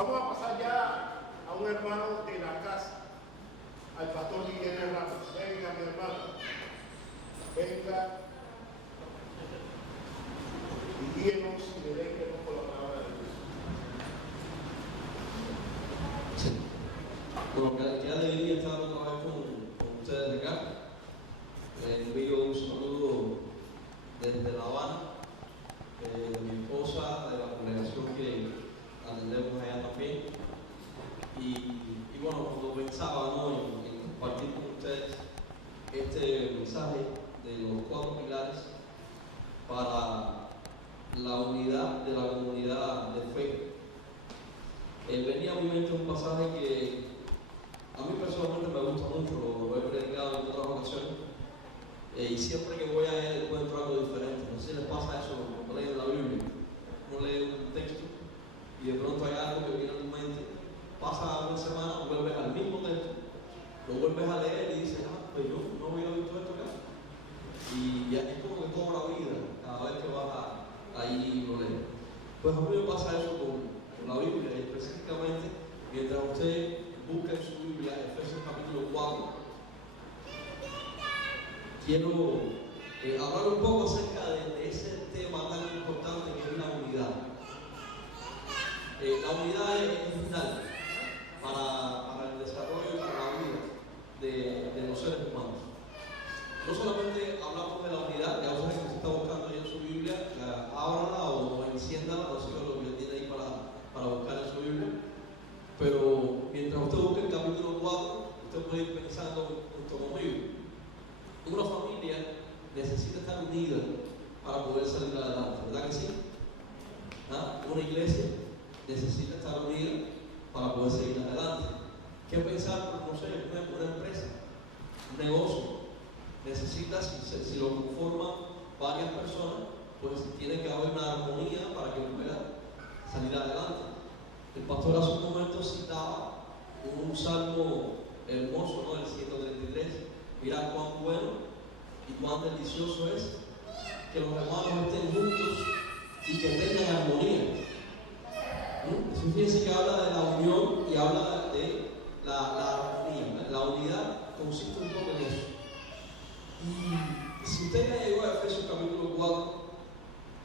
Vamos a pasar ya a un hermano de la casa, al pastor Guillermo Ramos. Venga, mi hermano. Venga. Y guíenos y deléctenos por la palabra de Dios. Sí. Bueno, qué alegría estar otra vez con ustedes acá. Envío un saludo desde La Habana, de mi esposa, de la congregación que atendemos allá también. Y bueno, cuando pensaba, ¿no?, en compartir con ustedes este mensaje de los 4 pilares para la unidad de la comunidad de fe, venía a mi mente un pasaje que a mí personalmente me gusta mucho, lo he predicado en otras ocasiones, y siempre que voy a él encuentro algo diferente. No sé si les pasa eso cuando leen la Biblia. Uno lee un texto y de pronto hay algo que viene a tu mente, pasa una semana, vuelves al mismo texto, lo vuelves a leer y dices, pues yo no había visto esto acá. Y es como que cobra vida cada vez que vas ahí y lo lees. Pues a mí me pasa eso con la Biblia, y específicamente mientras usted busca en su Biblia Efesios capítulo 4, quiero hablar un poco acerca de ese tema tan importante que es la unidad. La unidad es vital para el desarrollo y para la vida de los seres humanos. No solamente hablamos de la unidad, ya ustedes que se está buscando ahí en su Biblia, ábrala o enciéndala, no sé lo que tiene ahí para buscar en su Biblia. Pero mientras usted busque el capítulo 4, usted puede ir pensando junto conmigo. Una familia necesita estar unida para poder salir adelante, ¿verdad que sí? Una iglesia necesita estar unida para poder seguir adelante. ¿Qué pensar por, no sé, una empresa, un negocio? Necesita, si lo conforman varias personas, pues tiene que haber una armonía para que pueda salir adelante. El pastor hace un momento citaba un salmo hermoso, ¿no?, del 133. Mira cuán bueno y cuán delicioso es que los hermanos estén juntos y que tengan armonía. Fíjense que habla de la unión y habla de la armonía. La unidad consiste un poco en eso. Y si usted ya llegó a Efesios capítulo 4,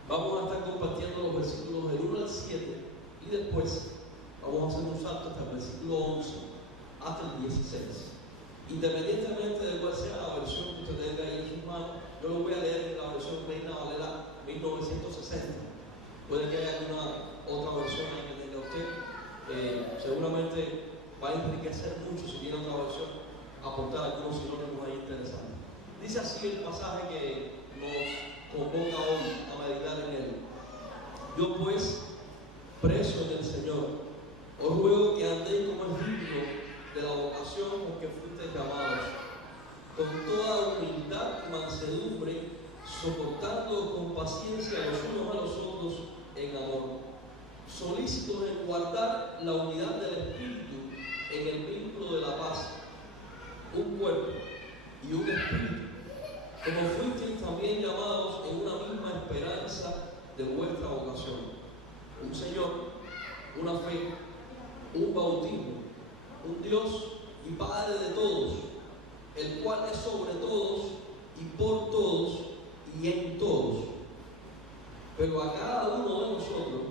vamos a estar compartiendo los versículos del 1 al 7 y después vamos a hacer un salto hasta el versículo 11 hasta el 16. Independientemente de cuál sea la versión que usted tenga ahí en sus manos, yo lo voy a leer en la versión Reina Valera 1960. Puede que haya alguna otra versión ahí que tenga usted. Seguramente va a enriquecer mucho si tiene otra versión, aportar algunos sinónimos ahí interesantes. Dice así el pasaje que nos convoca hoy a meditar en él. Yo pues, preso en el Señor, os ruego que andéis como es digno de la vocación con que fuisteis llamados, con toda humildad y mansedumbre, soportando con paciencia los unos a los otros en amor, solícitos en guardar la unidad del Espíritu en el vínculo de la paz, un cuerpo y un espíritu, como fuisteis también llamados en una misma esperanza de vuestra vocación, un Señor, una fe, un bautismo, un Dios y Padre de todos, el cual es sobre todos y por todos y en todos. Pero a cada uno de nosotros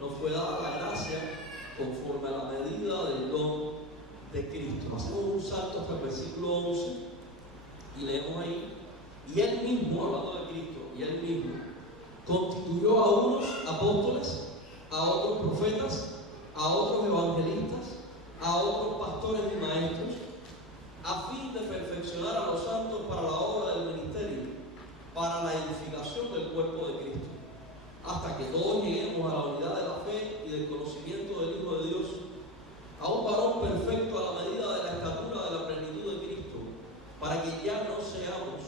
nos fue dada la gracia conforme a la medida del don de Cristo. Hacemos un salto hasta el versículo 11 y leemos ahí: y Él mismo, hablando de Cristo, y Él mismo constituyó a unos apóstoles, a otros profetas, a otros evangelistas, a otros pastores y maestros, a fin de perfeccionar a los santos para la obra del ministerio, para la edificación del cuerpo de Cristo, hasta que todos lleguemos a la unidad de la fe y del conocimiento del Hijo de Dios, a un varón perfecto a la medida de la estatura de la plenitud de Cristo, para que ya no seamos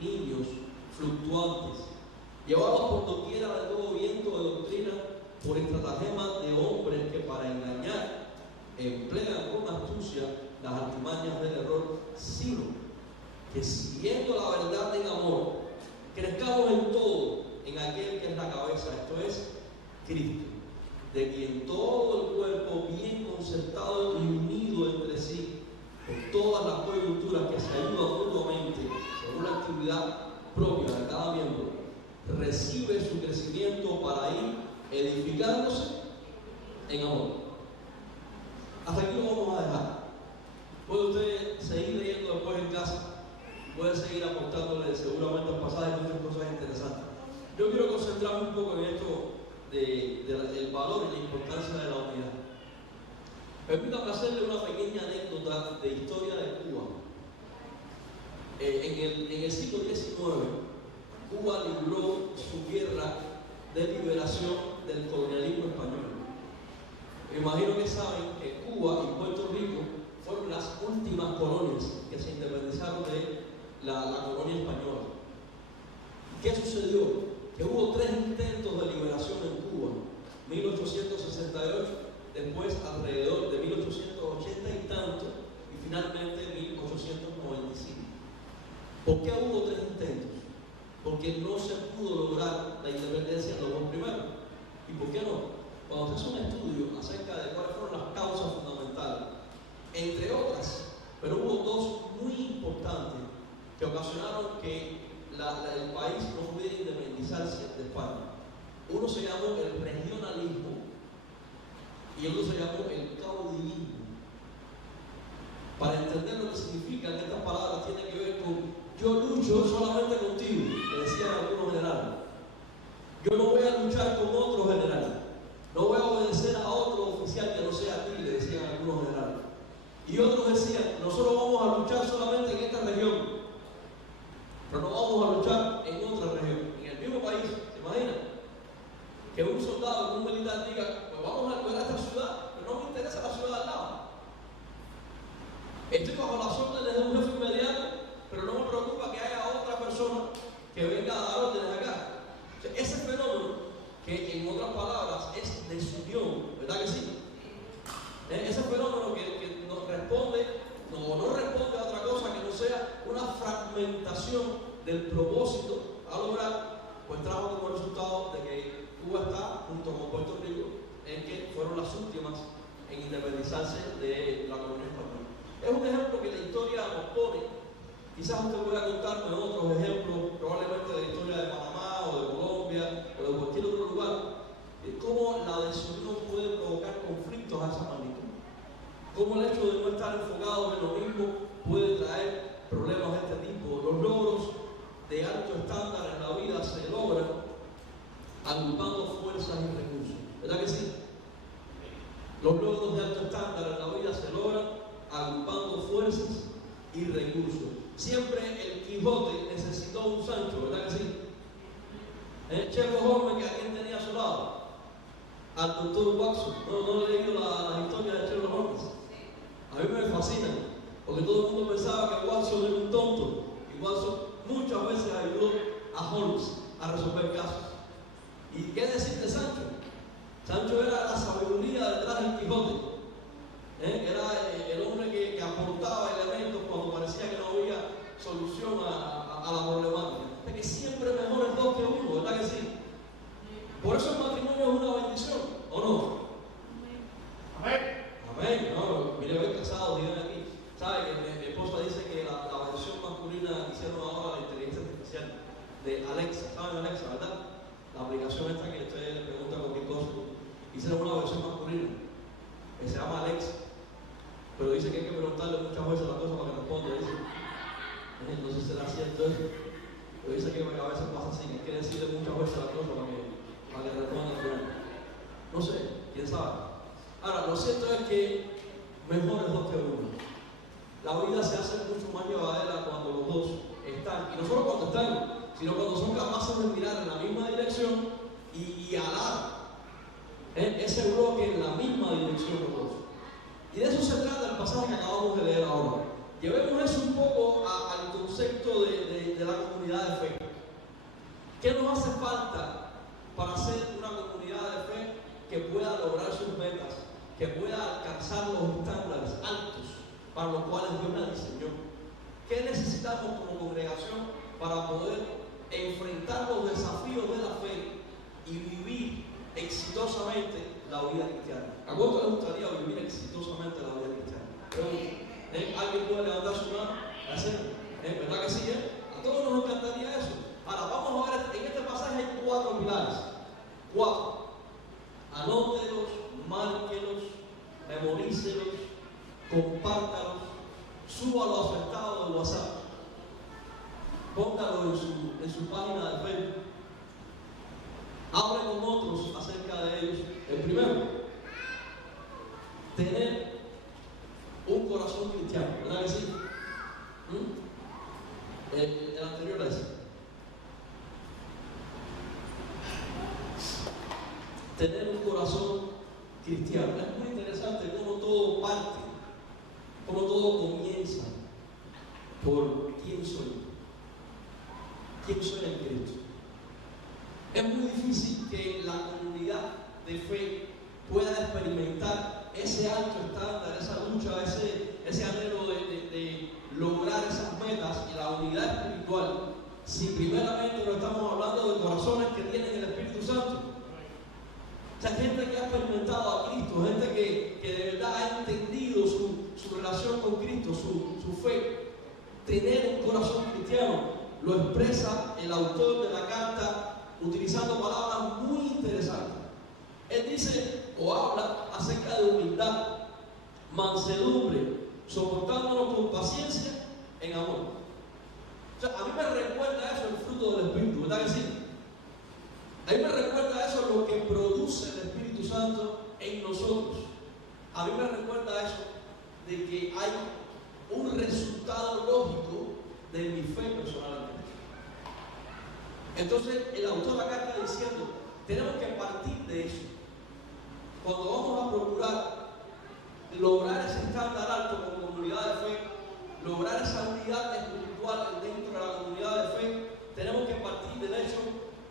niños fluctuantes, llevados por doquiera de todo viento de doctrina, por estratagemas de hombres que para engañar emplean con astucia las artimañas del error, sino que siguiendo la verdad en amor, crezcamos en todo en aquel que es la cabeza, esto es Cristo, de quien todo el cuerpo concertado y unido entre sí por todas las coyunturas que se ayudan mutuamente según la actividad propia de cada miembro, recibe su crecimiento para ir edificándose en amor. Hasta aquí lo vamos a dejar. Puede usted seguir leyendo después en casa, puede seguir aportándole seguramente al pasaje muchas cosas interesantes. Yo quiero concentrarme un poco en esto del valor y la importancia de la unidad. Permítame hacerle una pequeña anécdota de historia de Cuba. En el siglo XIX, Cuba libró su guerra de liberación del colonialismo español. Me imagino que saben que Cuba y Puerto Rico fueron las últimas colonias que se independizaron de la colonia española. ¿Qué sucedió? Que hubo 3 intentos de liberación en Cuba, 1868, después alrededor de 1880 y tanto, y finalmente 1895. ¿Por qué hubo 3 intentos? Porque no se pudo lograr la independencia en los 2 primeros. ¿Y por qué no? Cuando usted hace un estudio acerca de cuáles fueron las causas fundamentales, entre otras, pero hubo 2 muy importantes que ocasionaron que el país no pudiera independizarse de España. Uno se llamó el regionalismo y otro se llamó el caudillismo. Para entender lo que significan estas palabras, tiene que ver con: yo lucho solamente contigo, le decían algunos generales. Yo no voy a luchar con otro general. No voy a obedecer a otro oficial que no sea a ti, le decían algunos generales. Y otros decían: nosotros vamos a luchar solamente en esta región, pero no vamos a luchar en otra región. En el mismo país, ¿se imaginan? Que un soldado, un militar diga: pues vamos a liberar esta ciudad, pero no me interesa la ciudad al lado. Estoy bajo las órdenes de un jefe inmediato, pero no me preocupa que haya otra persona que venga a dar órdenes acá. O sea, ese fenómeno, que en otras palabras es desunión, ¿verdad que sí? Ese fenómeno que nos responde, no responde a otra cosa que no sea una fragmentación del propósito a lograr, pues trajo como resultado de que Cuba está, junto con Puerto Rico, en que fueron las últimas en independizarse de la colonia española. Es un ejemplo que la historia nos pone. Quizás usted pueda contarme otros ejemplos, probablemente de la historia de Panamá o de Colombia o de cualquier otro lugar, de cómo la desunión puede provocar conflictos a esa magnitud. Cómo el hecho de no estar enfocados en lo mismo puede traer problemas de este tipo. Los logros de alto estándar en la vida se logran agrupando fuerzas y recursos. ¿Verdad que sí? Los logros de alto estándar en la vida se logran agrupando fuerzas y recursos. Siempre el Quijote necesitó un Sancho, ¿verdad que sí? Sherlock Holmes, que a quien tenía a su lado, al doctor Watson. No he leído la historia de Sherlock Holmes. A mí me fascina, porque todo el mundo pensaba que Watson era un tonto, y Watson muchas veces ayudó a Holmes a resolver casos. ¿Y qué decir de Sancho? Sancho era la sabiduría detrás del Quijote. Era el hombre que aportaba elementos cuando parecía que no había solución a la problemática. Es que siempre mejor es 2 que 1, ¿verdad que sí? Por eso el matrimonio es una bendición, ¿o no? Amén. Amén. No, mire, ver casados, digan aquí. ¿Sabe que mi esposa dice que la versión masculina hicieron ahora la inteligencia artificial de Alexa? ¿Saben Alexa, verdad? La aplicación esta que usted le pregunta cualquier cosa. Hicieron una versión masculina que se llama Alexa. Pero dice que hay que preguntarle muchas veces la cosa para que responda. Dice, no sé si será cierto eso. Pero dice que a veces pasa así, que hay que decirle muchas veces la cosa para que responda al final. No sé, quién sabe. Ahora, lo cierto es que mejor es 2 que 1. La vida se hace mucho más llevadera cuando los 2 están, y no solo cuando están, sino cuando son capaces de mirar en la misma dirección y alar ese bloque en la misma dirección los 2. Y de eso se trata el pasaje que acabamos de leer ahora. Llevemos eso un poco al concepto de la comunidad de fe. ¿Qué nos hace falta para ser una comunidad de fe que pueda lograr sus metas, que pueda alcanzar los estándares altos para los cuales Dios la diseñó? ¿Qué necesitamos como congregación para poder enfrentar los desafíos de la fe y vivir exitosamente la vida cristiana? ¿A cuánto les gustaría vivir exitosamente la vida cristiana? ¿Alguien puede levantar su mano? ¿Verdad que sí? A todos nos encantaría eso. Ahora, vamos a ver, en este pasaje hay 4 pilares. 4. Anótelos, márquelos, memorícelos, compártalos, súbalo a su estado de WhatsApp, póngalo en su página de Facebook, hable con otros acerca de ellos. El primero, tener un corazón cristiano, ¿verdad que sí? El anterior es tener un corazón cristiano. Es muy interesante cómo todo parte, cómo todo comienza por quién soy en Cristo. Es muy difícil que la comunidad de fe pueda experimentar ese alto estándar, esa lucha, ese anhelo de lograr esas metas y la unidad espiritual, si primeramente no estamos hablando de corazones que tienen el Espíritu Santo. O sea, gente que ha experimentado a Cristo, gente que de verdad ha entendido su relación con Cristo, su fe. Tener un corazón cristiano lo expresa el autor de la carta utilizando palabras muy interesantes. Él dice o habla acerca de humildad, mansedumbre, soportándonos con paciencia en amor. O sea, a mí me recuerda eso el fruto del Espíritu, ¿verdad que sí? A mí me recuerda eso lo que produce el Espíritu Santo en nosotros. A mí me recuerda eso de que hay un resultado lógico de mi fe personalmente. Entonces el autor acá está diciendo, tenemos que partir de eso. Cuando vamos a procurar lograr ese estándar alto como comunidad de fe, lograr esa unidad espiritual dentro de la comunidad de fe, tenemos que partir del hecho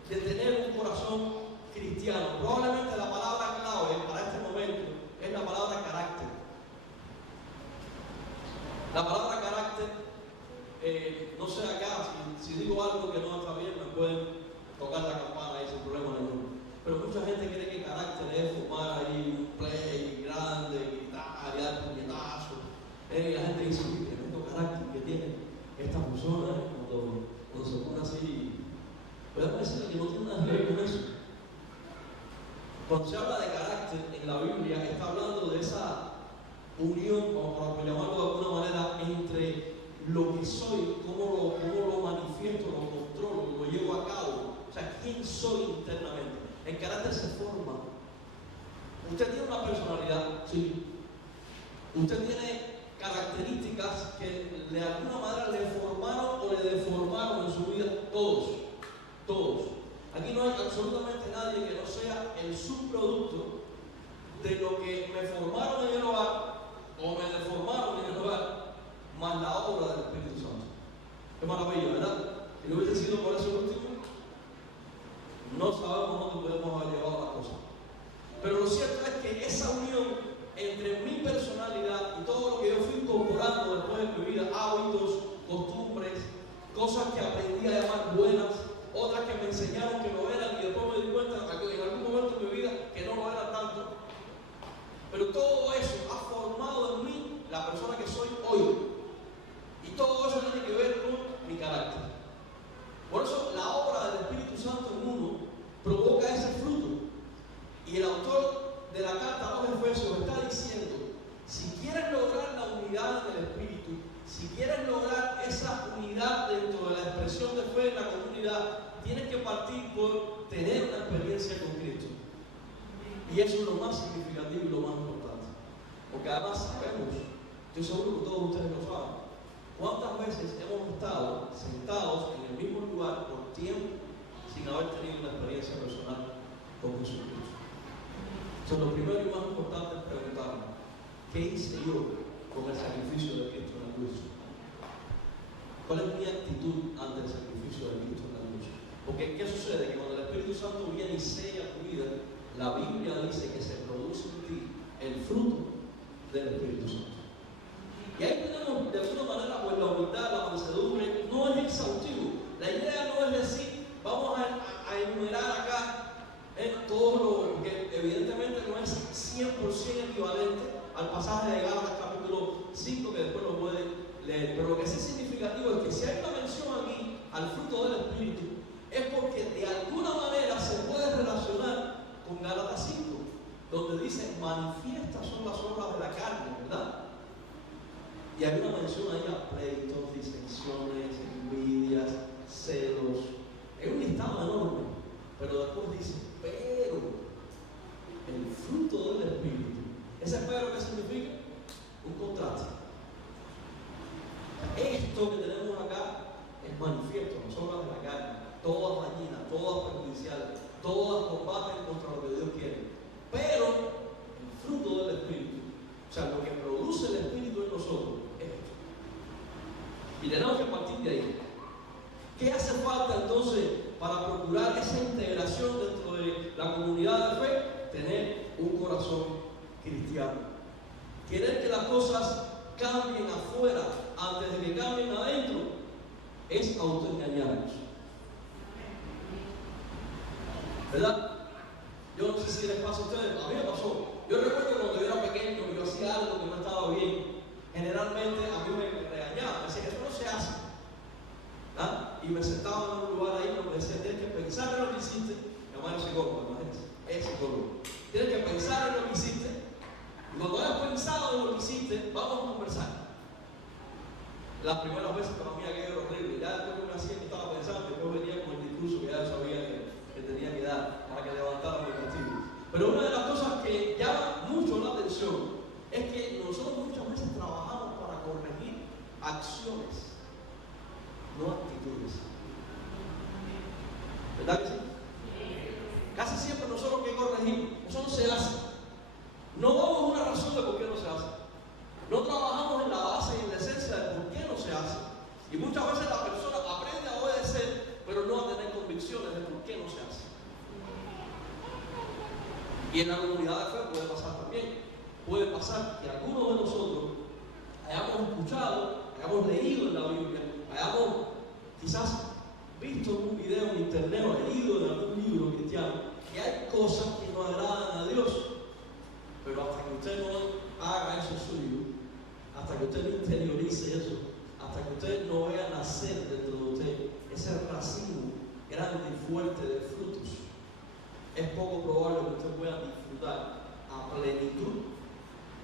de tener un corazón cristiano. Probablemente la palabra clave para este momento es la palabra carácter. La palabra carácter, no sé acá, si digo algo que no está bien, me pueden tocar la campana ahí sin problema ninguno. Pero mucha gente cree que carácter es fumar ahí un play grande, gritar, y dar puñetazos. La gente dice, uy, tremendo carácter que tiene esta persona cuando se pone así. Podemos decirle que no tiene nada que ver con eso. Cuando se habla de carácter en la Biblia, está hablando de esa unión, o por llamarlo de alguna manera, entre lo que soy, cómo lo manifiesto, lo controlo, lo llevo a cabo. O sea, quién soy internamente. El carácter se forma. Usted tiene una personalidad, sí. Usted tiene características que de alguna manera le formaron o le deformaron en su vida. Todos. Aquí no hay absolutamente nadie que no sea el subproducto de lo que me formaron en el hogar o me deformaron en el hogar, más la obra del Espíritu Santo. Qué maravilla, ¿verdad? Si no hubiese sido por eso el último, no sabemos dónde podemos haber llevado la cosa. Pero lo cierto es que esa unión entre mi personalidad y todo lo que yo fui incorporando después de mi vida, hábitos, costumbres, cosas que aprendí a llamar buenas, otras que me enseñaron que lo eran y después me di cuenta que en algún momento de mi vida que no lo era tanto. Pero todo eso ha formado en mí la persona que soy hoy. Y todo eso tiene que ver con mi carácter. Por eso la obra del Espíritu Santo en uno provoca ese fruto. Y el autor de la carta a los Efesios está diciendo, si quieres lograr la unidad del Espíritu, si quieres lograr esa unidad dentro de la expresión de fe en la comunidad, tienes que partir por tener una experiencia con Cristo. Y eso es lo más significativo y lo más importante. Porque además sabemos, estoy seguro que todos ustedes lo saben, cuántas veces hemos estado sentados en el mismo lugar por tiempo sin haber tenido una experiencia personal con Jesucristo. Entonces, lo primero y más importante es preguntarme, ¿qué hice yo con el sacrificio de Cristo en la cruz? ¿Cuál es mi actitud ante el sacrificio de Cristo en la cruz? Porque ¿qué sucede? Que cuando el Espíritu Santo viene y sella tu vida, la Biblia dice que se produce en ti el fruto del Espíritu Santo. Y ahí tenemos de alguna manera pues la humildad, la mansedumbre, no es exhaustivo. La idea no es decir, vamos a enumerar acá todo lo que evidentemente no es 100% equivalente al pasaje de Gálatas capítulo 5, que después lo pueden leer. Pero lo que sí es significativo es que si hay una mención aquí al fruto del Espíritu, es porque de alguna manera se puede relacionar con Gálatas 5, donde dice, manifiestas son las obras de la carne, ¿verdad? Y hay una mención ahí a pleitos, disensiones, envidias, celos. Es un listado enorme, pero después dice, pero el fruto del Espíritu. ¿Ese pero qué significa? Un contraste. Esto que tenemos acá es manifiesto, las obras de la carne, todas dañinas, todas perjudiciales, todas combaten contra lo que Dios quiere. Pero el fruto del Espíritu, o sea, lo que produce el Espíritu en nosotros, es esto. Y tenemos que partir de ahí. ¿Qué hace falta entonces para procurar esa integración dentro de la comunidad de fe? Tener un corazón cristiano. Querer que las cosas cambien afuera antes de que cambien adentro es autoengañarnos. ¿Verdad? Yo no sé si les pasa a ustedes, a mí me pasó. Yo recuerdo cuando yo era pequeño, yo hacía algo que no estaba bien. Generalmente a mí me regañaban, me decían, eso no se hace. ¿Ah? Y me sentaba en un lugar ahí donde me decían, tienes que pensar en lo que hiciste. Mi mamá es psicólogo, imagínense, es psicólogo. Tienes que pensar en lo que hiciste. Y cuando hayas pensado en lo que hiciste, vamos a conversar. Las primeras veces para mí aquello era horrible. Ya después que me hacía que estaba pensando, después venía con el discurso que ya yo sabía que tenía que dar para que levantara mi castigo. Pero una de las cosas que llama mucho la atención es que nosotros muchas veces trabajamos para corregir acciones, no actitudes. ¿Verdad que sí? Casi siempre nosotros que corregimos, eso no se hace. No damos una razón de por qué no se hace. No trabajamos en la base y en la esencia de por qué no se hace. Y muchas veces la persona aprende a obedecer, pero no a tener convicciones de por qué no se hace. Y en la comunidad de fe puede pasar también. Puede pasar que algunos de nosotros hayamos escuchado, hayamos leído en la Biblia, hayamos quizás visto en un video en internet o leído en algún libro cristiano, que hay cosas que no agradan a Dios. Pero hasta que usted no haga eso suyo, hasta que usted no interiorice eso, hasta que usted no vea nacer dentro de usted ese racimo grande y fuerte de frutos, es poco probable que usted pueda disfrutar a plenitud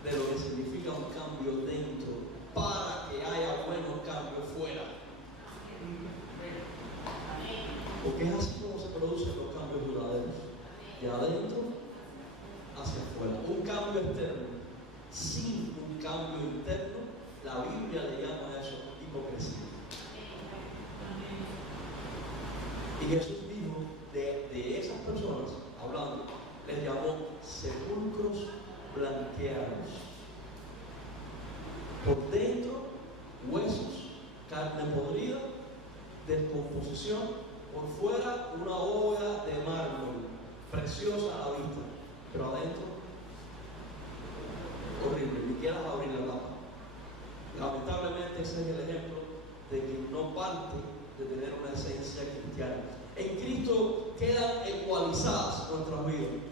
de lo que significa un cambio dentro para que haya buenos cambios fuera. Porque es así como se producen los cambios duraderos, de adentro hacia afuera. Un cambio externo sin un cambio interno, la Biblia le llama a eso hipocresía. Y Jesús dijo de esas personas, hablando, les llamó sepulcros blanqueados. Por dentro, huesos, carne podrida, descomposición, por fuera una obra de mármol, preciosa a la vista, pero adentro, horrible, ni quieras abrir la tapa. Lamentablemente ese es el ejemplo de que no parte de tener una esencia cristiana. En Cristo quedan ecualizadas nuestras vidas.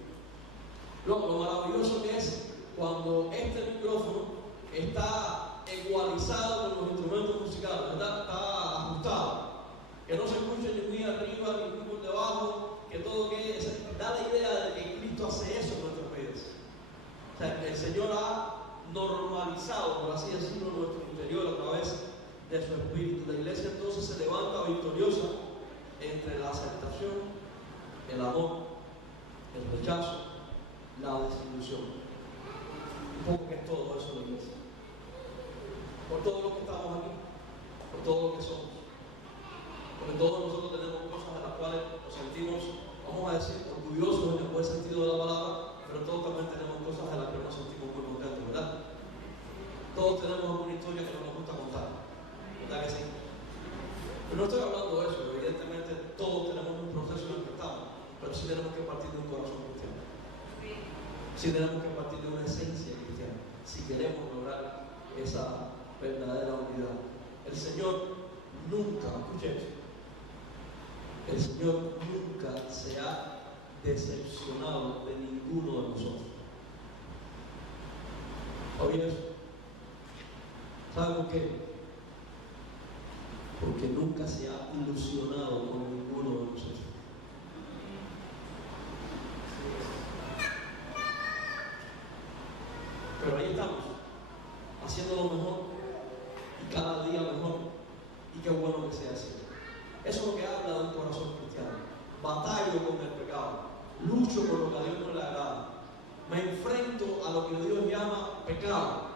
Lo maravilloso que es cuando este micrófono está ecualizado con los instrumentos musicales, ¿verdad? Está ajustado. Que no se escuche ni muy arriba ni muy por debajo, que todo que da la idea de que Cristo hace eso en nuestras vidas. O sea, el Señor ha normalizado, por así decirlo, nuestro interior a través de su Espíritu. La iglesia entonces se levanta victoriosa entre la aceptación, el amor, el rechazo, la desilusión. Un poco que es todo eso en la iglesia. Por todo lo que estamos aquí, por todo lo que somos. Porque todos nosotros tenemos cosas de las cuales nos sentimos, vamos a decir, orgullosos en el buen sentido de la palabra, pero todos también tenemos cosas de las que nos sentimos muy contentos, ¿verdad? Todos tenemos alguna historia que nos gusta contar, ¿verdad que sí? Pero no estoy hablando de eso, evidentemente todos tenemos un proceso en el que estamos, pero sí tenemos que partir de un corazón cristiano. Sí tenemos que partir de una esencia cristiana, si queremos lograr esa verdadera unidad. El Señor nunca, escuche esto, el Señor nunca se ha decepcionado de ninguno de nosotros. Oye eso. ¿Sabe por qué? Porque nunca se ha ilusionado con ninguno de nosotros. Pero ahí estamos, haciendo lo mejor y cada día mejor. Y qué bueno que sea así. Eso es lo que habla de un corazón cristiano. Batallo con el pecado, lucho con lo que a Dios no le agrada, me enfrento a lo que Dios llama pecado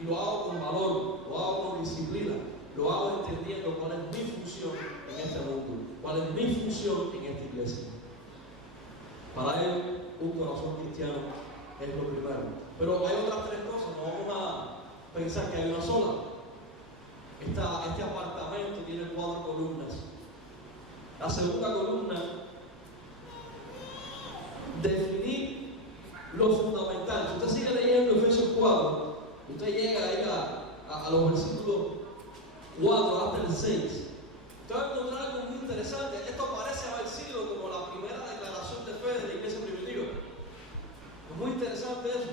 y lo hago con valor, lo hago con disciplina, lo hago entendiendo cuál es mi función en este mundo, cuál es mi función en esta iglesia. Para él, un corazón cristiano es lo primero. Pero hay otras tres cosas, no vamos a pensar que hay una sola. Este apartamento tiene 4 columnas. La segunda columna, definir lo fundamental. Si usted sigue leyendo Efesios 4, usted llega ahí a los versículos 4 hasta el 6. Usted va a encontrar algo muy interesante. Esto parece haber sido como la primera declaración de fe de la iglesia primitiva. Es muy interesante eso,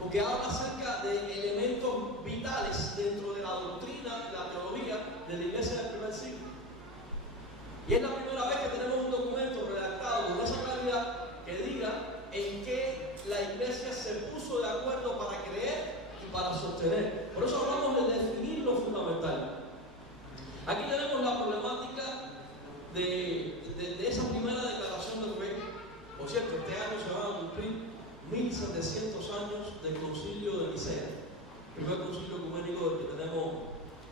porque habla acerca de elementos vitales dentro de la doctrina, de la teología de la iglesia del primer siglo. Y es la primera vez que tenemos un documento redactado con esa claridad que diga en qué la iglesia se puso de acuerdo para creer y para sostener. Por eso hablamos de definir lo fundamental. Aquí tenemos la problemática de esa primera declaración de fe. Por cierto, este año se van a cumplir 1700 años del concilio de Nicea, el primer concilio ecuménico del que tenemos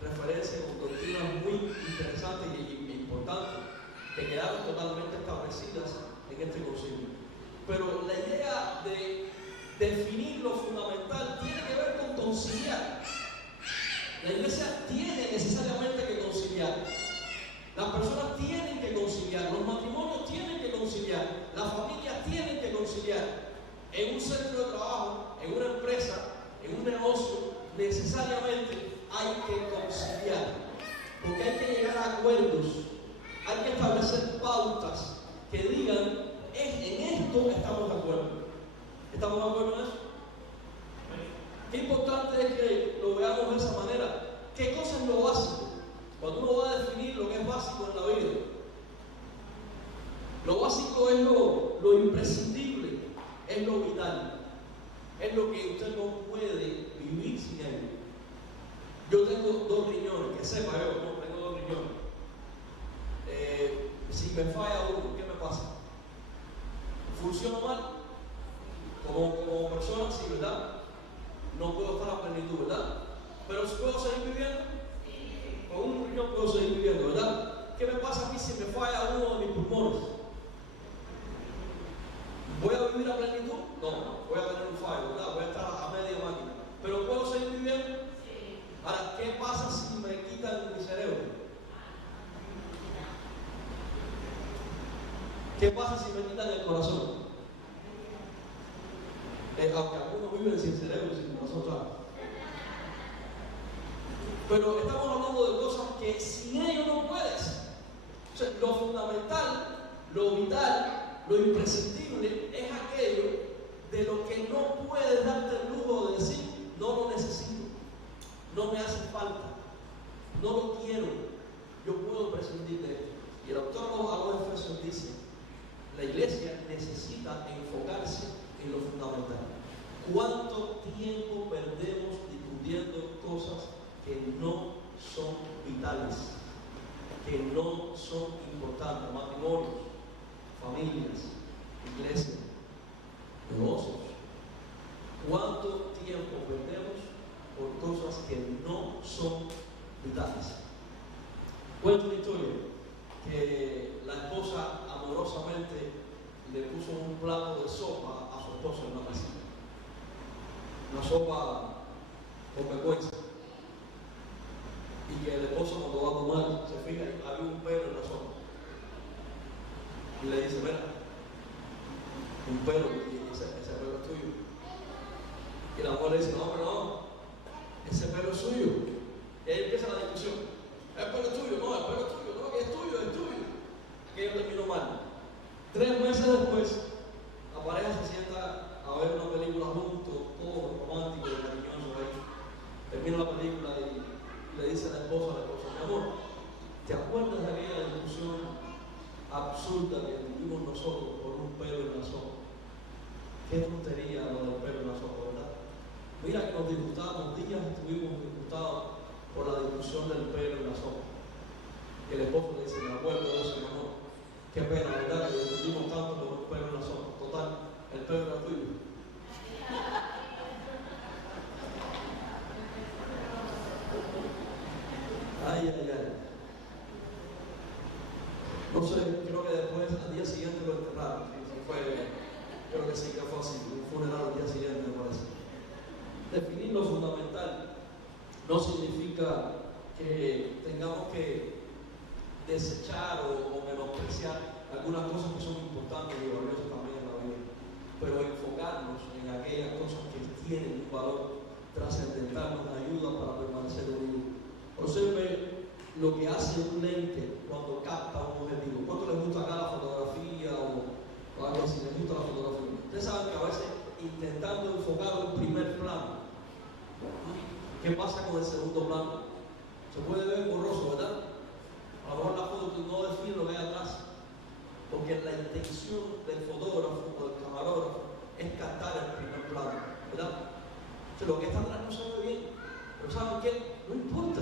referencia con doctrinas muy interesantes y importantes que quedaron totalmente establecidas en este concilio. Pero la idea de definir lo fundamental tiene que ver con conciliar. La iglesia tiene necesariamente que conciliar. Las personas tienen que conciliar, los matrimonios tienen que conciliar, las familias tienen que conciliar. En un centro de trabajo, en una empresa, en un negocio, necesariamente hay que conciliar, porque hay que llegar a acuerdos, hay que establecer pautas que digan, en esto estamos de acuerdo. ¿Estamos de acuerdo en eso? Qué importante es que lo veamos de esa manera. ¿Qué cosa es lo básico? Cuando uno va a definir lo que es básico en la vida, lo básico es lo imprescindible, es lo vital, es lo que usted no puede vivir sin él. Yo tengo 2 riñones, que sepa yo, no tengo 2 riñones. Si me falla uno, ¿qué me pasa? ¿Funciono mal? Como persona, sí, ¿verdad? No puedo estar a plenitud, ¿verdad? Pero si puedo seguir viviendo, con un riñón puedo seguir viviendo, ¿verdad? ¿Qué me pasa a mí si me falla uno de mis pulmones? ¿Voy a vivir a plenitud? No, voy a tener un fallo, ¿verdad? Voy a estar a media máquina. ¿Pero puedo seguir viviendo? Sí. Ahora, ¿qué pasa si me quitan mi cerebro? ¿Qué pasa si me quitan el corazón? Aunque algunos viven sin cerebro y sin corazón, claro. Pero estamos hablando de cosas que sin ello no puedes. O sea, lo fundamental, lo vital, lo imprescindible es aquello de lo que no puedes darte el lujo de decir, no lo necesito, no me hace falta, no lo quiero, yo puedo prescindir de esto. Y el autor a los Efesios dice, la iglesia necesita enfocarse en lo fundamental. ¿Cuánto tiempo perdemos discutiendo cosas que no son vitales, que no son importantes? Matrimonios, familias, iglesias, negocios. ¿Cuánto tiempo perdemos por cosas que no son vitales? Cuento una historia que la esposa amorosamente le puso un plato de sopa a su esposo en la mesa. Una sopa con vergüenza. Y que el esposo cuando va a tomar, se fija, había un pelo en la sopa. Y le dice, mira, un pelo, y ese pelo es tuyo. Y la mujer le dice, no, pero no, ese pelo es suyo. Y ahí empieza la discusión. El pelo es tuyo, no, el pelo es tuyo, no, que es tuyo, es tuyo. Aquello terminó mal. 3 meses después, la pareja se sienta a ver una película juntos, todo romántico, Mira que nos disgustamos, días estuvimos disgustados por la discusión del pelo en la sopa. Y el esposo le dice, me acuerdo de eso, mi amor. Qué pena, ¿verdad? Que discutimos tanto por un pelo en la sopa. Total, el pelo era tuyo. Ay, ay, ay. No sé, creo que después, al día siguiente lo enterraron. Sí, creo que sí que fue así, un funeral al día siguiente, me parece. Definir lo fundamental no significa que tengamos que desechar o menospreciar algunas cosas que son importantes y valiosas también en la vida, pero enfocarnos en aquellas cosas que tienen un valor trascendental, nos ayuda para permanecer unidos. Observe lo que hace un lente cuando capta un objetivo. ¿Cuánto les gusta acá la fotografía o algo así? ¿Les gusta la fotografía? Ustedes saben que a veces intentando enfocar un primer plano, ¿qué pasa con el segundo plano? Se puede ver borroso, ¿verdad? A lo mejor la foto no define lo que hay atrás, porque la intención del fotógrafo o del camarógrafo es captar el primer plano, ¿verdad? O sea, lo que está atrás no se ve bien, pero ¿saben qué? No importa.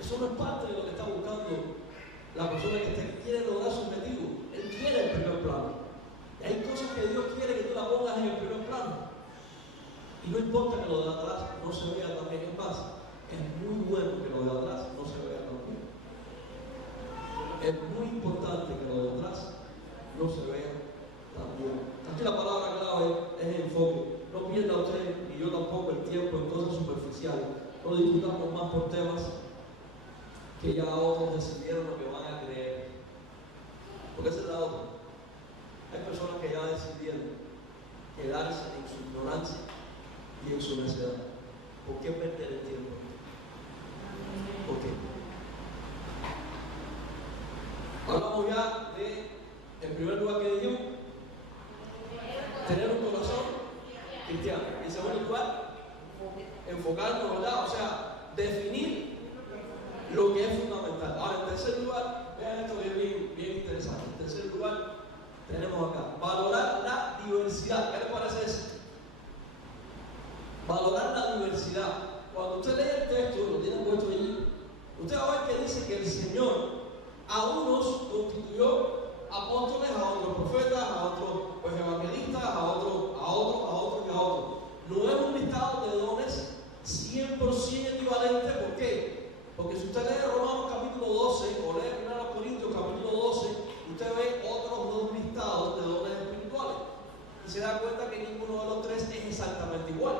Eso no es parte de lo que está buscando la persona que quiere lograr su objetivo. Él quiere el primer plano. Y hay cosas que Dios quiere que tú la pongas en el primer plano. Y no importa que lo de atrás no se vea tan bien. Es más, es muy bueno que lo de atrás no se vea tan bien. Es muy importante que lo de atrás no se vea tan bien. Aquí la palabra clave es enfoque. No pierda usted, ni yo tampoco, el tiempo en cosas superficiales. No discutamos más por temas que ya otros decidieron lo que van a creer. Porque esa es la otra. Hay personas que ya decidieron quedarse en su ignorancia y en su necedad. ¿Por qué perder el tiempo? ¿Por qué? Hablamos ya de, en primer lugar, que dijimos, tener un corazón cristiano. En segundo lugar, enfocarnos, ¿verdad? O sea, definir lo que es fundamental. Ahora, en tercer lugar, vean esto que es bien interesante. En tercer lugar, tenemos acá, valorar la diversidad. ¿Qué les parece eso? Valorar la diversidad. Cuando usted lee el texto, lo tiene puesto allí, usted va a ver que dice que el Señor a unos constituyó apóstoles, a otros profetas, a otros evangelistas, a otros. No es un listado de dones 100% equivalente. ¿Por qué? Porque si usted lee Romanos capítulo 12 o lee 1 Corintios capítulo 12, usted ve otros dos listados de dones espirituales y se da cuenta que ninguno de los tres es exactamente igual.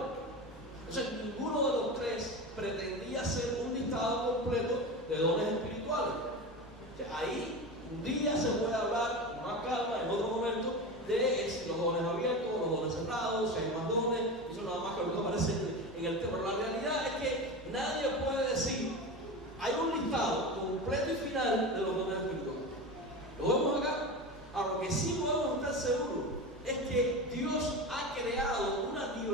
Entonces, ninguno de los tres pretendía ser un listado completo de dones espirituales. O sea, ahí un día se puede hablar con más calma, en otro momento, de si los dones abiertos, los dones cerrados, si hay más dones. Eso nada más que lo que aparece en el tema. Pero la realidad es que nadie puede decir, hay un listado completo y final de los dones espirituales. ¿Lo vemos acá? Ahora, lo que sí podemos estar seguros es que Dios ha creado una diversidad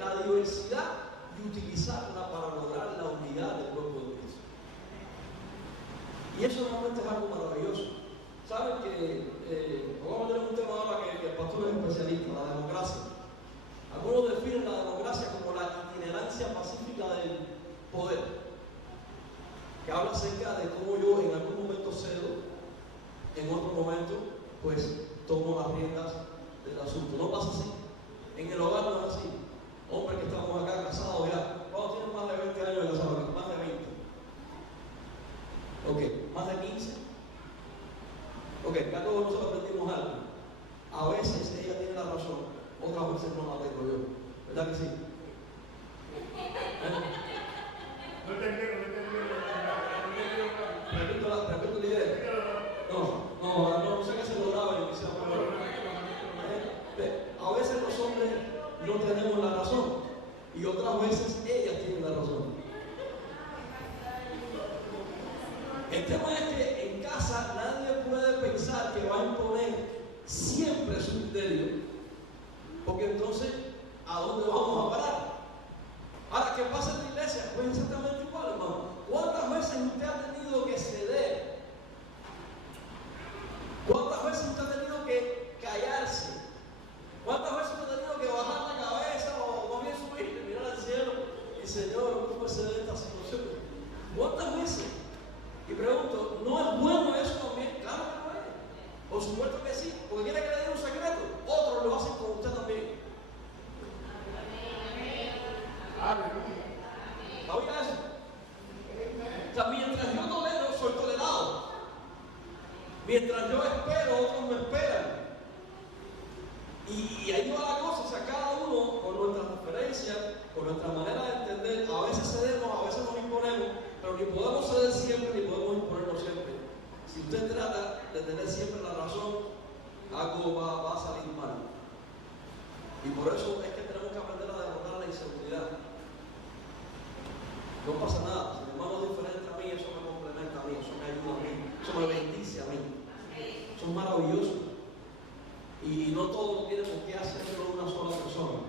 la diversidad y utilizarla para lograr la unidad del cuerpo de Cristo. Y eso realmente es algo maravilloso. Saben que, vamos a tener un tema ahora que el pastor es especialista, la democracia. Algunos definen la democracia como la itinerancia pacífica del poder, que habla acerca de cómo yo en algún momento cedo, en otro momento, pues tomo las riendas del asunto. No pasa así. En el hogar no es así. Hombres que estamos acá casados ya, ¿cuántos tienen más de 20 años de casados? Más de 20. Ok, más de 15. Ok, ya todos nosotros aprendimos algo. A veces ella tiene la razón, otras veces no la tengo yo. ¿Verdad que sí? No entendieron. Repito la idea. No sé qué se lograba y quizás a veces los hombres no tenemos la razón y otras veces ellas tienen la razón. El tema es que en casa nadie puede pensar que va a imponer siempre su criterio, porque entonces, ¿a dónde vamos a parar? Ahora, ¿qué pasa en la iglesia? Pues exactamente igual, hermano. ¿Cuántas veces usted ha tenido que ceder? ¿Cuántas veces usted ha tenido que callarse? ¿Cuántas veces usted ha tenido que bajar la cabeza o bien subir, mirar al cielo y Señor, ¿cómo se de esta situación? ¿Cuántas veces? Y pregunto, ¿no es bueno eso también? Claro que no es. Por supuesto que sí, porque quiere que le diga un secreto. Otros lo hacen con usted también. ¿Sabía eso? O sea, mientras yo tolero, soy tolerado. Mientras yo espero, otros me esperan. Y ahí va la cosa, o sea, cada uno con nuestras referencias, con nuestra manera de entender, a veces cedemos, a veces nos imponemos, pero ni podemos ceder siempre, ni podemos imponernos siempre. Si usted trata de tener siempre la razón, algo va a salir mal. Y por eso es que tenemos que aprender a derrotar la inseguridad. No pasa nada, si mi hermano es diferente a mí, eso me complementa a mí, eso me ayuda a mí, eso me bendice a mí. Eso es maravilloso. Y no todo tiene por qué hacerlo una sola persona,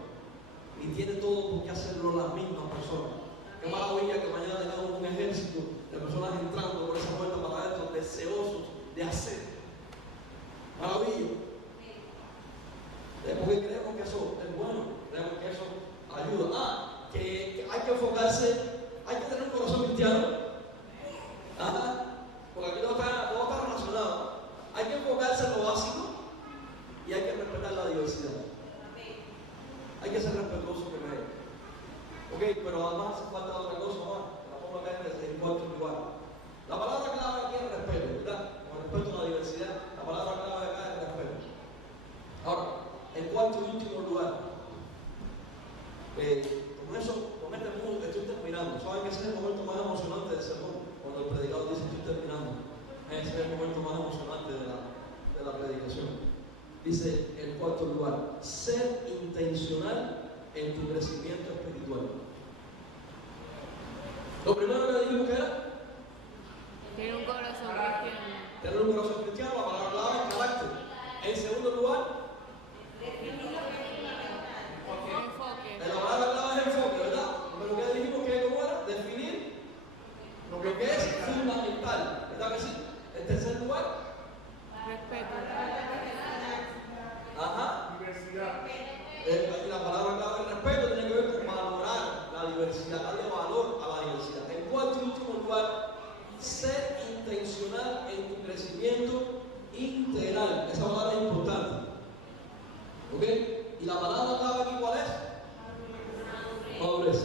ni tiene todo por qué hacerlo la misma persona. Qué maravilla que mañana tengamos un ejército de personas entrando por esa puerta para adentro, deseosos de hacer. Maravilla. Porque creemos que eso es bueno, creemos que eso ayuda. Que hay que enfocarse, hay que tener un corazón cristiano. Porque aquí todo está relacionado. Hay que enfocarse en lo básico y hay que respetar la diversidad. Hay que ser respetuoso primero. Ok, pero además hace falta otra cosa más. La pongo acá en cuarto lugar. La palabra clave aquí es respeto, ¿verdad? Con respecto a la diversidad, la palabra clave acá es respeto. Ahora, en cuarto y último lugar, con este punto estoy terminando. ¿Saben que ese es el momento más emocionante del sermón? Cuando el predicador dice estoy terminando. Ese es el momento más emocionante de la predicación. Dice en cuarto lugar, ser intencional en tu crecimiento espiritual. Lo primero que dijimos que era tener un corazón cristiano. Tener un corazón cristiano, la palabra clave es carácter. En segundo lugar, Enfoque. la palabra clave es enfoque, ¿verdad? Pero que dijimos que cómo era, definir lo que es fundamental, ¿verdad que sí? En tercer lugar, Respeto. Diversidad. La palabra clave del respeto tiene que ver con valorar la diversidad, darle valor a la diversidad. En cuarto y último lugar, ser intencional en tu crecimiento integral. Esa palabra es importante. ¿Ok? ¿Y la palabra clave aquí cuál es? Madurez.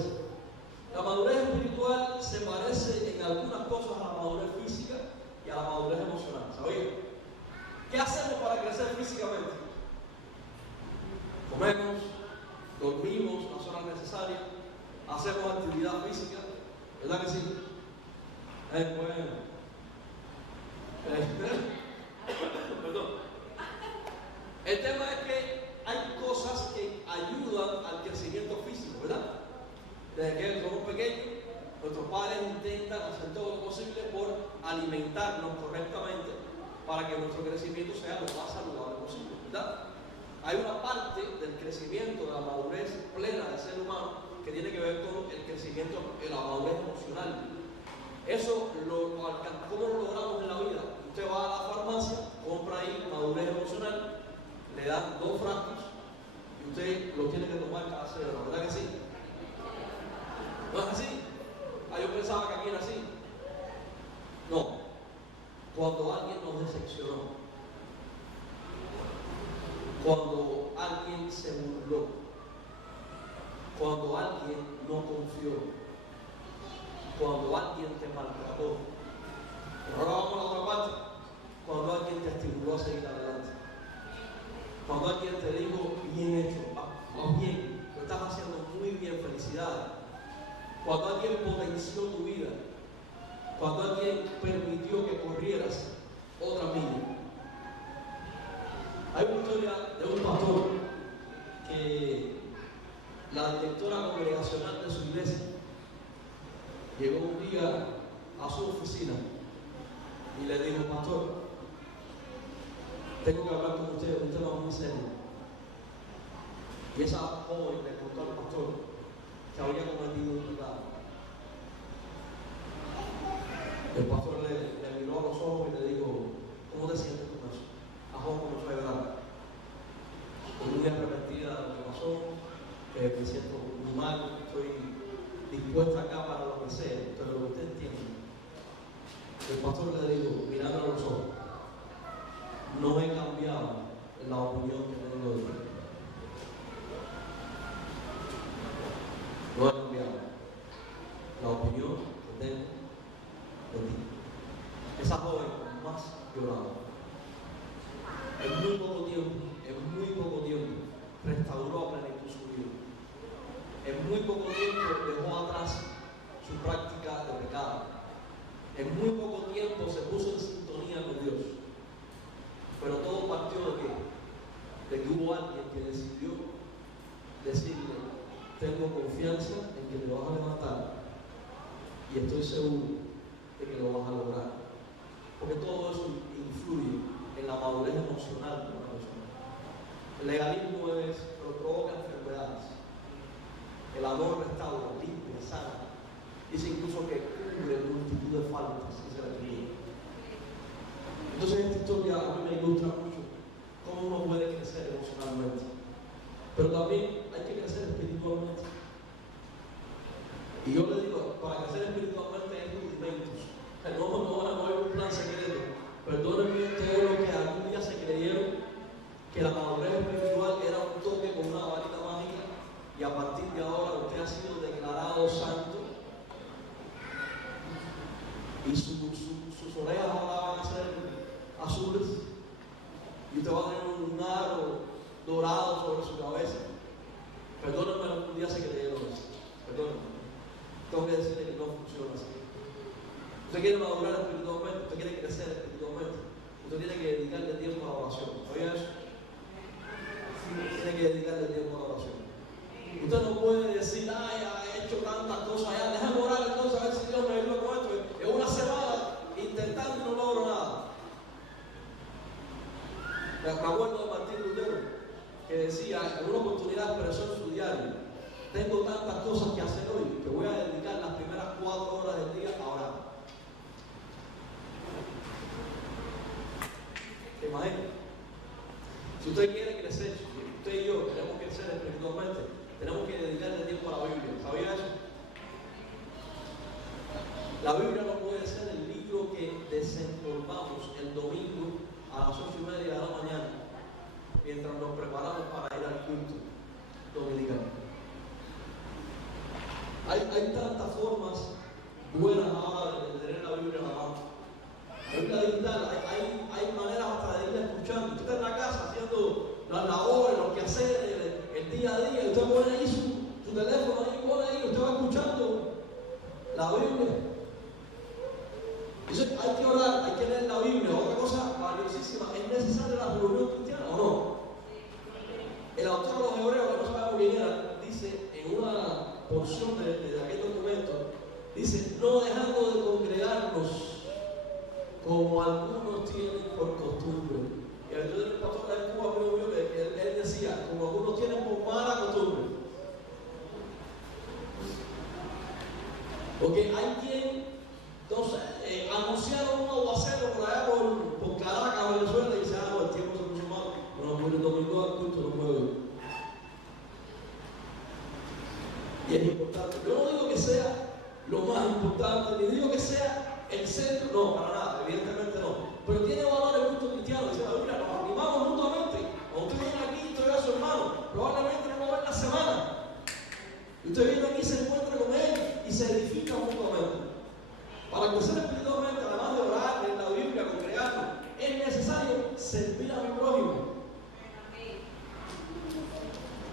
La madurez espiritual se parece en algunas cosas a la madurez física y a la madurez emocional. ¿Sabían? ¿Qué hacemos para crecer físicamente? Comemos, dormimos las horas necesarias, hacemos actividad física, ¿verdad que sí? Bueno. Perdón. El tema es que hay cosas que ayudan al crecimiento físico, ¿verdad? Desde que somos pequeños, nuestros padres intentan hacer todo lo posible por alimentarnos correctamente para que nuestro crecimiento sea lo más saludable posible, ¿verdad? Hay una parte del crecimiento, de la madurez plena del ser humano que tiene que ver con el crecimiento, la madurez emocional. Eso, ¿cómo lo logramos en la vida? Usted va a la farmacia, compra ahí madurez emocional, le dan 2 frascos y usted lo tiene que tomar cada 6 horas, ¿verdad que sí? ¿No es así? Yo pensaba que aquí era así. No. Cuando alguien nos decepcionó, cuando alguien se burló, cuando alguien no confió, cuando alguien te maltrató. Ahora vamos a la otra parte. Cuando alguien te estimuló a seguir adelante. Cuando alguien te dijo, bien hecho, vas bien, lo estás haciendo muy bien, felicidades. Cuando alguien potenció tu vida. Cuando alguien permitió que corrieras otra milla. Hay una historia de un pastor que la directora congregacional de su iglesia llegó un día a su oficina y le dijo: pastor, tengo que hablar con usted, un tema muy serio. Y esa joven le contó al pastor que había cometido un pecado. El pastor le miró a los ojos y le dijo: ¿cómo te sientes con eso? La joven comenzó a llorar. Estoy muy arrepentida de lo que pasó, que me siento muy mal, estoy dispuesta acá para lo que sea, pero lo que usted entiende. El pastor le dijo, mirando a los ojos: no he cambiado la opinión que tengo de ti. No he cambiado la opinión que tengo de ti. Esa joven más lloraba. En muy poco tiempo, restauró a plenitud su vida. En muy poco tiempo dejó atrás su práctica de pecado. En muy poco tiempo se puso en sintonía con Dios. Pero todo partió de qué? De que hubo alguien que decidió decirle: tengo confianza en que te vas a levantar y estoy seguro de que lo vas a lograr. Porque todo eso influye en la madurez emocional de una persona. El legalismo provoca enfermedades. El amor restaura, limpia, sana. Dice incluso que cubre multitud de faltas, dice la Biblia. Entonces esta historia a mí me ilustra mucho cómo uno puede crecer emocionalmente. Pero también hay que crecer espiritualmente. Y yo le digo, para crecer espiritualmente hay rudimentos. No van a mover un plan secreto. Perdónenme todos los que algún día se creyeron que la madurez espiritual era un toque con una varita mágica y a partir de ahora usted ha sido declarado santo y sus orejas ahora van a ser azules y usted va a tener un aro dorado sobre su cabeza. Perdónenme, algún día se creyeron eso. Perdónenme. Tengo que decirle que no funciona así. Usted quiere madurar espiritualmente, usted quiere crecer espiritualmente, usted tiene que dedicarle tiempo a la oración. ¿Oye eso? Tiene que dedicarle tiempo a la oración. Usted no puede decir: ay, he hecho tantas cosas allá, déjame orar entonces a ver si Dios me ayuda con esto. En una semana intentando y no logro nada. Me acuerdo de Martín Lutero, que decía en una oportunidad expresó en su diario: tengo tantas cosas que hacer hoy que voy a dedicar las primeras 4 horas del día a orar. ¿Se imagina? Si usted quiere crecer, si usted y yo queremos crecer espiritualmente, tenemos que dedicarle tiempo a la Biblia. ¿Sabía eso? La Biblia no puede ser el libro que desenvolvamos el domingo a las 8:30 de la mañana mientras nos preparamos para ir al culto dominical. Hay tantas formas buenas ahora de tener la Biblia en la mano. La Biblia digital, hay maneras hasta de irla escuchando. Usted está en la casa haciendo las labores, los quehaceres, el día a día, y usted pone ahí su teléfono, pone ahí, usted va escuchando la Biblia. Entonces hay que orar, hay que leer la Biblia. Otra cosa valiosísima: ¿es necesaria la reunión cristiana o no? El autor de los Hebreos, que no sabemos quién era, dice en una porción de aquel documento, dice: no dejando de congregarnos como algunos tienen por costumbre. Y el pastor de Cuba, amigo mío, él decía iglesia, como algunos tienen por mala costumbre. Porque hay quien, entonces, anunciaron un aguacero por allá por Caracas, Venezuela, y dice, el tiempo se puso malo. Bueno, por el domingo al culto no puedo ir. Y es importante. Yo no digo que sea lo más importante, ni digo que sea el centro, no, para nada, evidentemente no. Pero tiene valor el culto cristiano. Dice, mira, nos animamos mutuamente. Cuando usted viene aquí y usted ve a su hermano, probablemente no lo ve en la semana. Y usted viene aquí y se encuentra con él y se edifica mutuamente. Para crecer espiritualmente, además de orar, leer la Biblia, congregarnos, es necesario servir a mi prójimo.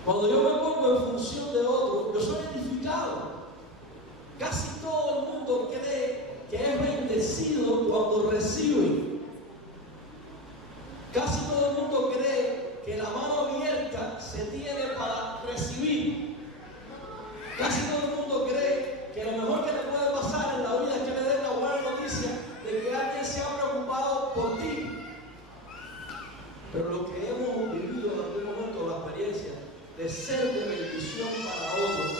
Cuando yo me pongo en función de otro, yo soy edificado. Casi todo el mundo cree que es bendecido cuando recibe. Casi todo el mundo cree que la mano abierta se tiene para recibir. Casi todo el mundo cree que lo mejor que le puede pasar en la vida es que le den la buena noticia de que alguien se ha preocupado por ti. Pero lo que hemos vivido en algún momento, la experiencia de ser de bendición para otros,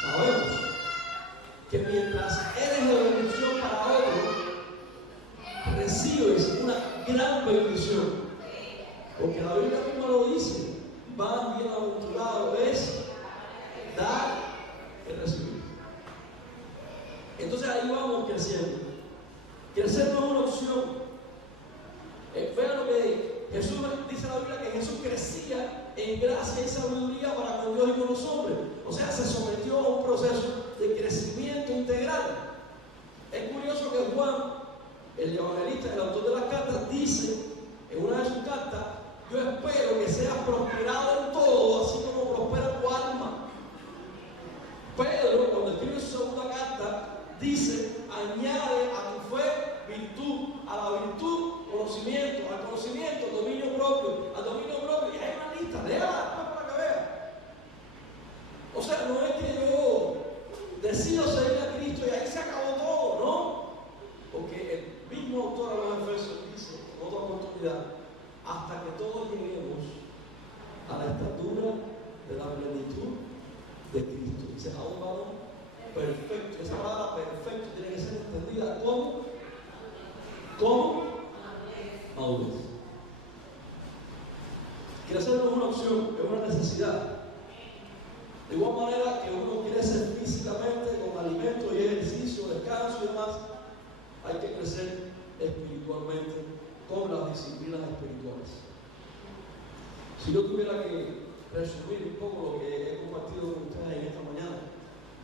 sabemos que mientras eres de bendición para otros, recibes una gran bendición. Porque la Biblia misma lo dice, más bienaventurado es dar que recibir. Entonces ahí vamos creciendo. Crecer no es una opción. Vean lo que Jesús dice en la Biblia, que Jesús crecía en gracia y sabiduría para con Dios y con los hombres. O sea, se sometió a un proceso de crecimiento integral. Es curioso que Juan, el evangelista, el autor de las cartas, dice en una de sus cartas: yo espero que seas prosperado en todo, así como prospera tu alma. Pedro, cuando escribe su segunda carta, dice: añade a tu fe virtud, a la virtud conocimiento, al conocimiento dominio propio, al dominio propio, y hay una lista, léala para que vea. O sea, no es que yo decido seguir a Cristo y ahí se acabó todo, ¿no? Porque el mismo autor de los Efesios dice en otra oportunidad: hasta que todos lleguemos a la estatura de la plenitud de Cristo. Dice, a un varón perfecto. Esa palabra perfecto tiene que ser entendida como madurez. Crecer no es una opción, es una necesidad. De igual manera que uno crece físicamente con alimento y ejercicio, descanso y demás, hay que crecer espiritualmente con las disciplinas espirituales. Si yo tuviera que resumir un poco lo que he compartido con ustedes en esta mañana,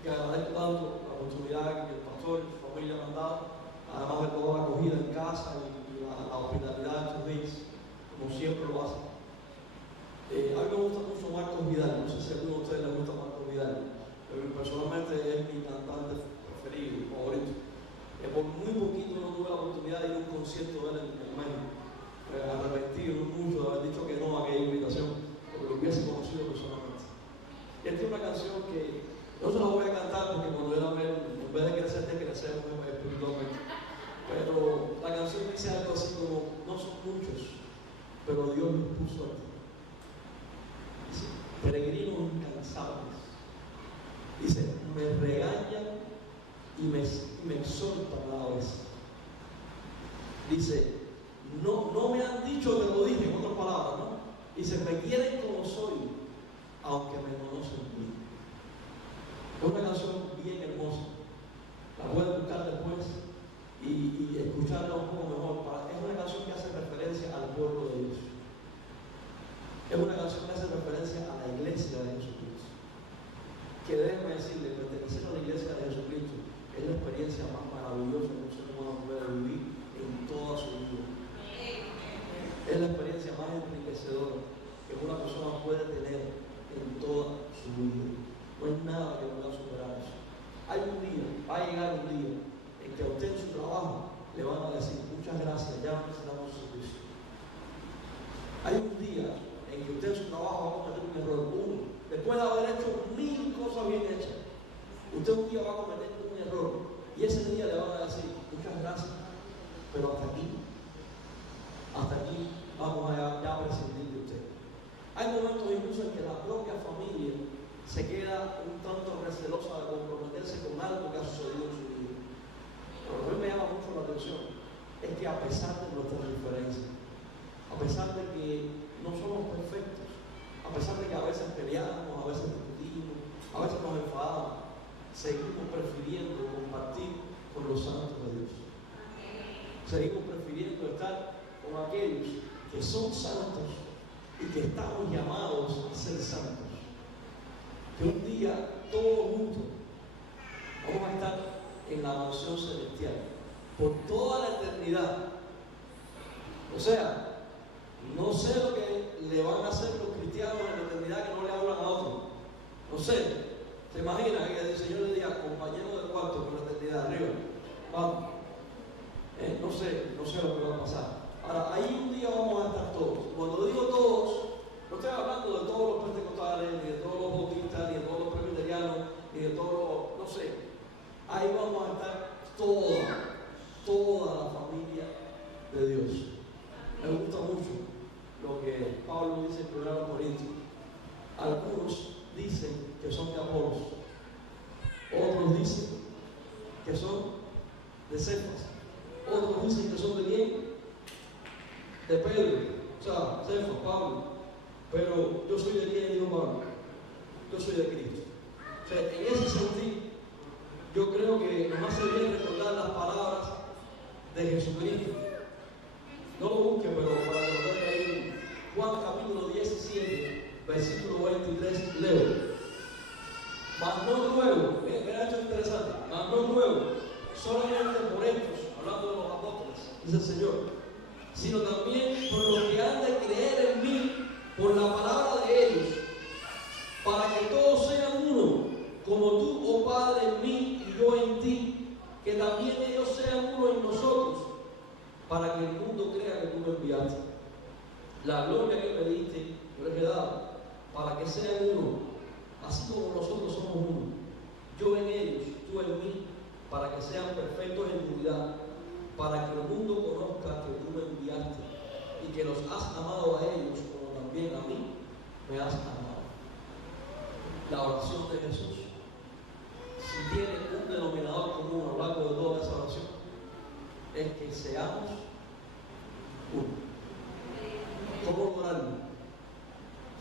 que agradezco tanto la oportunidad que el pastor y su familia me han dado, además de toda la acogida en casa y la hospitalidad de estos días, como siempre lo hacen. A mí me gusta mucho Marcos Vidal, no sé si a alguno de ustedes les gusta Marcos Vidal, pero personalmente es mi cantante preferido, favorito. Por muy poquito no tuve la oportunidad de ir a un concierto de él en México. Arrepentido mucho de haber dicho que no a aquella invitación, porque lo hubiese conocido personalmente. Y él tiene una canción que no se la voy a cantar porque cuando yo la veo, en vez de crecer, te crecemos espiritualmente. Pero la canción dice algo así como: no son muchos, pero Dios los puso a ti. Dice: peregrinos incansables. Dice: me regañan y me exhortan a la vez. Dice: no me han dicho que lo dije, en otras palabras, ¿no? Dice: me quieren como soy, aunque me conocen bien. Es una canción bien hermosa. La pueden buscar después y escucharla un poco mejor. Es una canción que hace referencia al pueblo de Dios. Es una canción que hace referencia a la iglesia de Jesucristo. Que déjenme decirle, pertenecer a la iglesia de Jesucristo es la experiencia más maravillosa que un ser humano puede vivir en toda su vida. Es la experiencia más enriquecedora que una persona puede tener en toda su vida. No hay nada que pueda superar eso. Hay un día, va a llegar un día en que a usted en su trabajo le van a decir: muchas gracias, ya necesitamos su servicio. Hay un día en que usted en su trabajo va a cometer un error, después de haber hecho 1000 cosas bien hechas. Usted un día va a cometer un error y ese día le van a decir: muchas gracias, pero hasta aquí vamos a ya prescindir de usted. se queda un tanto recelosa de comprometerse con algo que ha sucedido en su vida. Pero lo que me llama mucho la atención es que a pesar de nuestras diferencias, a pesar de que no somos perfectos, a pesar de que a veces peleamos, a veces discutimos, a veces nos enfadamos, seguimos prefiriendo compartir con los santos de Dios. Seguimos prefiriendo estar con aquellos que son santos y que estamos llamados a ser santos. Que un día todos juntos vamos a estar en la mansión celestial por toda la eternidad. O sea, no sé lo que le van a hacer los cristianos en la eternidad que no le hablan a otros. No sé. ¿Se imagina que el Señor le diga, compañero de cuarto por la eternidad arriba? Vamos. No sé lo que va a pasar. Ahora, ahí un día vamos a estar todos. Cuando digo todos, no estoy hablando de todos los pentecostales, ni de todos los bautistas, ni de todos los presbiterianos, ni de todos los, no sé. Ahí vamos a estar toda la familia de Dios. Me gusta mucho lo que Pablo dice en 1 Corintios. Algunos dicen que son de Apolos, otros dicen que son de Cefas, otros dicen que son de quién, de Pedro, o sea, Cefas, Pablo, pero yo soy de quién, dijo Pablo, yo soy de Cristo. O sea, en ese sentido, yo creo que nos hace bien recordar las palabras de Jesucristo. No lo busque, pero para que lo tenga ahí, Juan capítulo 17, versículo 23, leo. Mas no ruego, mira esto interesante, mas no ruego solamente por estos, hablando de los apóstoles, dice el Señor, sino también por los que han de creer en mí, por la palabra de ellos, para que todos sean uno, como tú, oh Padre, en mí y yo en ti, que también ellos sean uno en nosotros, para que el mundo crea que tú me enviaste. La gloria que me diste, yo les he dado, para que sean uno, así como nosotros somos uno. Yo en ellos, tú en mí, para que sean perfectos en unidad, para que el mundo conozca que tú me enviaste y que los has amado a ellos como también a mí me has amado. La oración de Jesús, si tiene un denominador común a lo largo de toda esa oración, es que seamos uno. ¿Cómo lograrlo?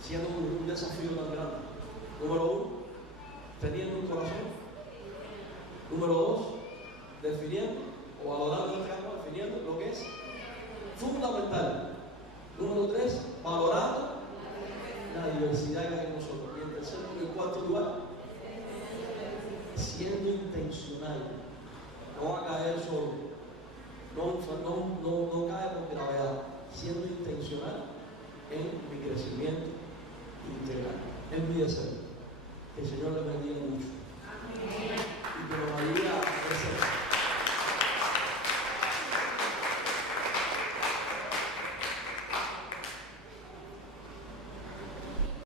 Siendo un desafío tan grande. Número 1, teniendo un corazón. Número 2, definiendo o adorando el campo, definiendo lo que es fundamental. Número 3, valorando la diversidad que hay en nosotros. Y en tercer y cuarto lugar, siendo intencional. No va a caer solo. No cae